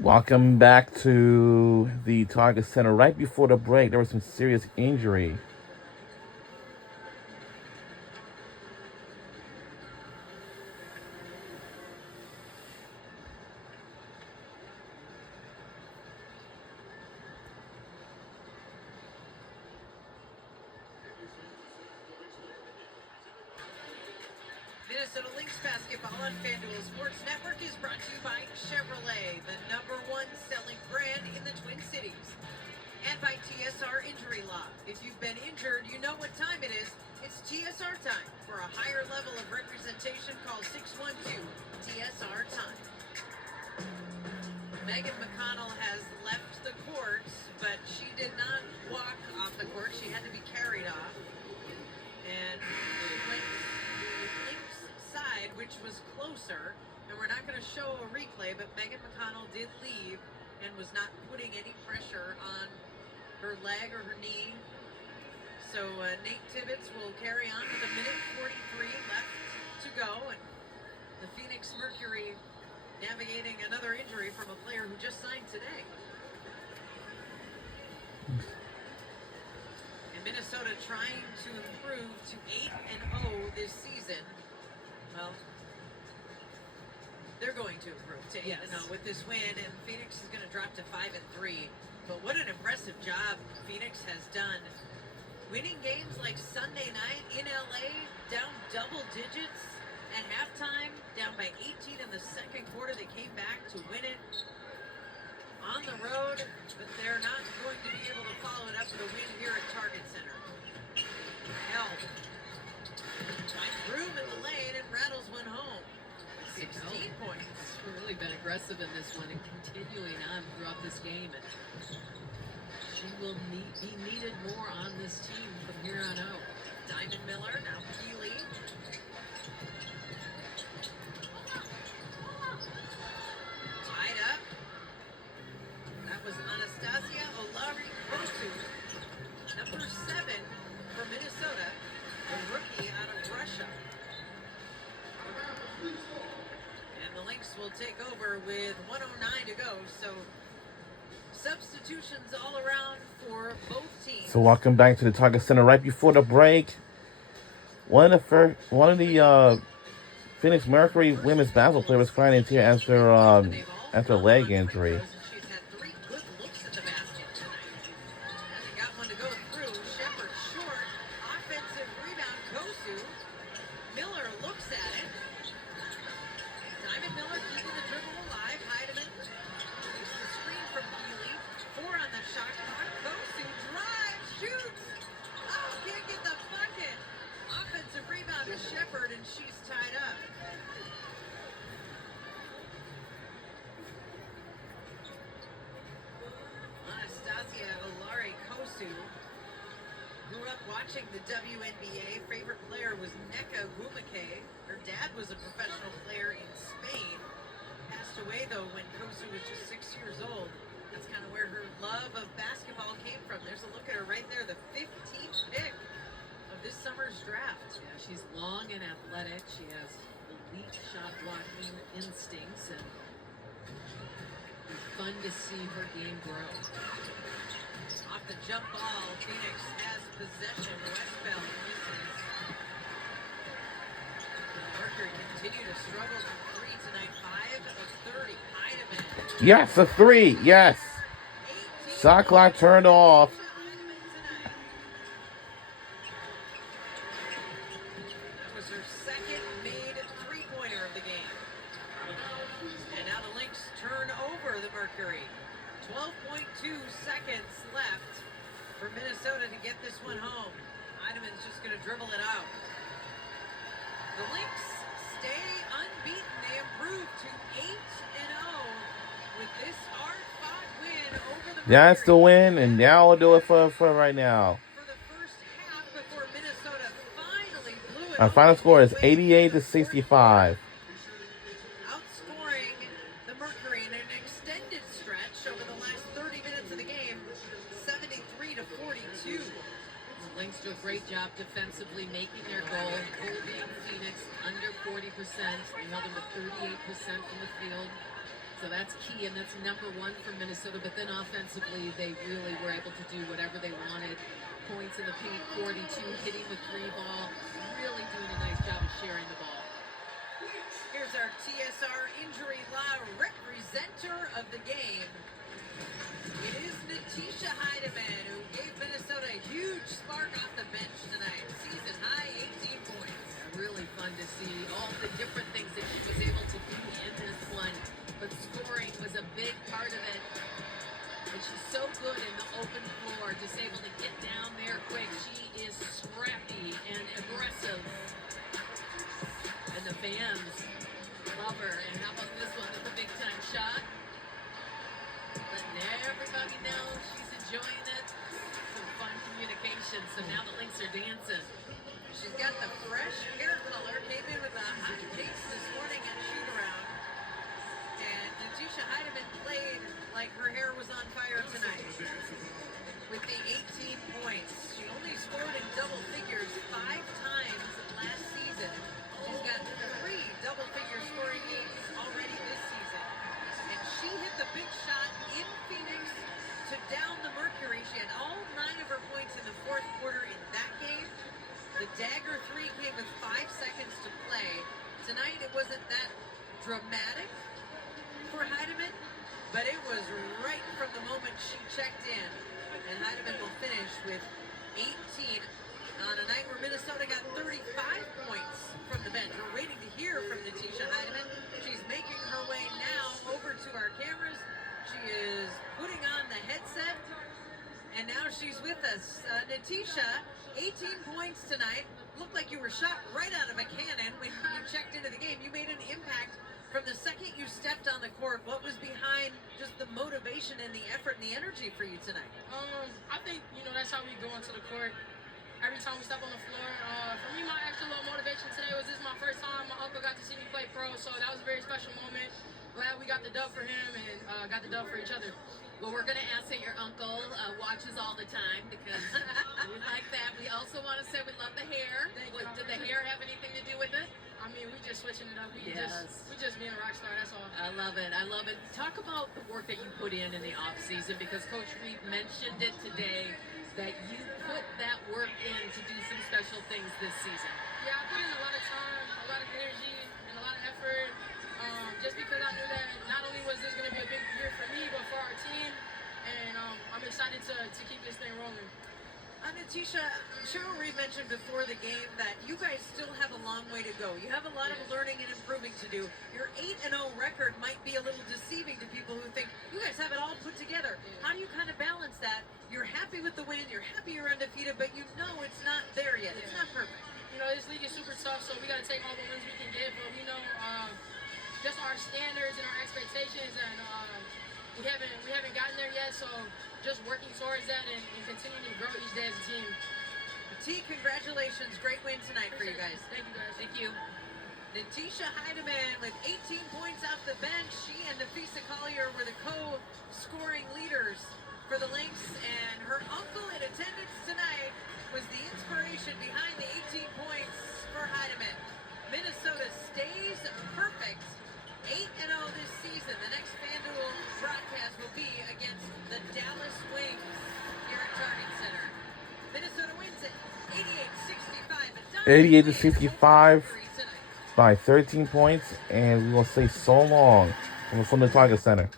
Welcome back to the Target Center. Right before the break, there was some serious injury. Minnesota Lynx basketball on FanDuel Sports Network is brought to you by Chevrolet, the #1 selling brand in the Twin Cities. And by TSR Injury Law. If you've been injured, you know what time it is. It's TSR time. For a higher level of representation, call 612-TSR time. Megan McConnell has left the court, but she did not walk off the court. She had to be carried off. And she went the Lynx side, which was closer. And we're not going to show a replay, but Megan McConnell did leave and was not putting any pressure on her leg or her knee. So Nate Tibbetts will carry on with 1:43 left to go. And the Phoenix Mercury navigating another injury from a player who just signed today. And Minnesota trying to improve to 8-0 this season. Well, they're going to improve to 8-0 with this win, and Phoenix is going to drop to 5-3. But what an impressive job Phoenix has done. Winning games like Sunday night in LA, down double digits at halftime, down by 18 in the second quarter. They came back to win it on the road, but they're not going to be able to follow it up with a win here at Target Center. Held. Finds room in the lane and rattles one home. 16 points. Really been aggressive in this one and continuing on throughout this game. And she will be needed more on this team from here on out. Diamond Miller, now Keeley. Tied up. That was Anastasia Olari-Kosu, number 7 for Minnesota, a rookie out of Russia. And the Lynx will take over with 1:09 to go. So substitutions all around for both teams. So welcome back to the Target Center. Right before the break, one of the Phoenix Mercury women's basketball players was crying in tears after leg injury. She's had 3 good looks at the basket tonight. Hasn't got one to go through. Shepard short. Offensive rebound. Kosu. Miller looks at it. Diamond Miller keeping the dribble alive. Heidemann takes the screen from Keeley. 4 on the shot clock. Kosu drives, shoots. Oh, can't get the bucket. Offensive rebound to Shepard, and she's tied up. Anastasia Olari-Kosu grew up watching the WNBA. Favorite player was Nneka Gumake. Her dad was a professional player in Spain. Passed away, though, when Kosu was just 6 years old. That's kind of where her love of basketball came from. There's a look at her right there, the 15th pick of this summer's draft. Yeah, she's long and athletic. She has elite shot blocking instincts, and it's fun to see her game grow. Off the jump ball, Phoenix has possession. Westbell misses. Mercury continue to struggle from 3 tonight. 5 of 30. Heidemann. Yes, a 3. Yes. Shot clock turned off. That was her second made three-pointer of the game. And now the Lynx turn over the Mercury. 12.2 seconds left for Minnesota to get this one home. Heidemann's just going to dribble it out. The Lynx stay unbeaten. They improve to 8-0 with this hard-fought win over the Mercury. That's the win, and now we'll do it for right now. For the first half before Minnesota finally blew it. Our final score is 88-65. Outscoring the Mercury in an extended stretch over the last 30 minutes of the game, 73-42. The Lynx do a great job defensively, making their goal, holding Phoenix under 40%. They held them to 38% from the field. So that's key, and that's number one for Minnesota. But then offensively, they really were able to do whatever they wanted. Points in the paint, 42, hitting the three ball, really doing a nice job of sharing the ball. Here's our TSR injury law representer of the game. It is Natisha Heidemann, who gave Minnesota a huge spark off the bench tonight. Season high, 18 points. Really fun to see all the different things that she was able to do in this one. But scoring was a big part of it. And she's so good in the open floor, just able to get down there quick. She is scrappy and aggressive. And the fans love her. And how about this one with a big time shot? Letting everybody know she's enjoying it. Some fun communication. So now the Lynx are dancing. She's got the fresh hair color. Came in with a hot case this morning at shoot-around. And Natisha Heidemann played like her hair was on fire tonight. With the 18 points. She only scored in double figures 5 times last season. She's got 3 double-figure scoring games already this season. And she hit the big shot in Phoenix to down the Mercury. She had all 9 of her points in the fourth quarter in that game. The dagger 3 came with 5 seconds to play. Tonight it wasn't that dramatic for Heidemann, but it was right from the moment she checked in. And Heidemann will finish with 18 on a night where Minnesota got 35 points from the bench. We're waiting to hear from Natisha Heidemann. She's making her way now over to our cameras. She is putting on the headset, and now she's with us. Natisha, 18 points tonight. Looked like you were shot right out of a cannon when you checked into the game. You made an impact from the second you stepped on the court. What was behind just the motivation and the effort and the energy for you tonight? I think, that's how we go into the court. Every time we step on the floor. For me, my actual motivation today was this is my first time. My uncle got to see me play pro, so that was a very special moment. Glad we got the dub for him and got the dub for each other. Well, we're going to ask that your uncle watches all the time because we like that. We also want to say we love the hair. Did the hair have anything to do with it? I mean, we just switching it up. We just being a rock star, that's all. I love it. I love it. Talk about the work that you put in the off season because Coach Reed mentioned it today that you put that work in to do some special things this season. Yeah, I put in a lot of time, a lot of energy, and a lot of effort. Just because I knew that not only was this going to be a big year for me, but for our team. And I'm excited to keep this thing rolling. Natisha, Cheryl Reed mentioned before the game that you guys still have a long way to go. You have a lot of learning and improving to do. Your 8-0 record might be a little deceiving to people who think you guys have it all put together. How do you kind of balance that? You're happy with the win, you're happy you're undefeated, but you know it's not there yet. It's not perfect. This league is super tough, so we got to take all the wins we can get. But we know just our standards and our expectations, and we haven't gotten there yet. So just working towards that and continuing to grow each day as a team. T, congratulations. Great win tonight for you guys. Thank you, guys. Thank you. Natisha Heidemann with 18 points off the bench. She and Nafisa Collier were the co-scoring leaders for the Lynx, and her uncle in attendance tonight was the inspiration behind the 18 points for Heidemann. Minnesota stays perfect. 8-0 this season. The next FanDuel broadcast will be against the Dallas Wings here at Target Center. Minnesota wins it 88-65 by 13 points, and we will say so long from the Target Center.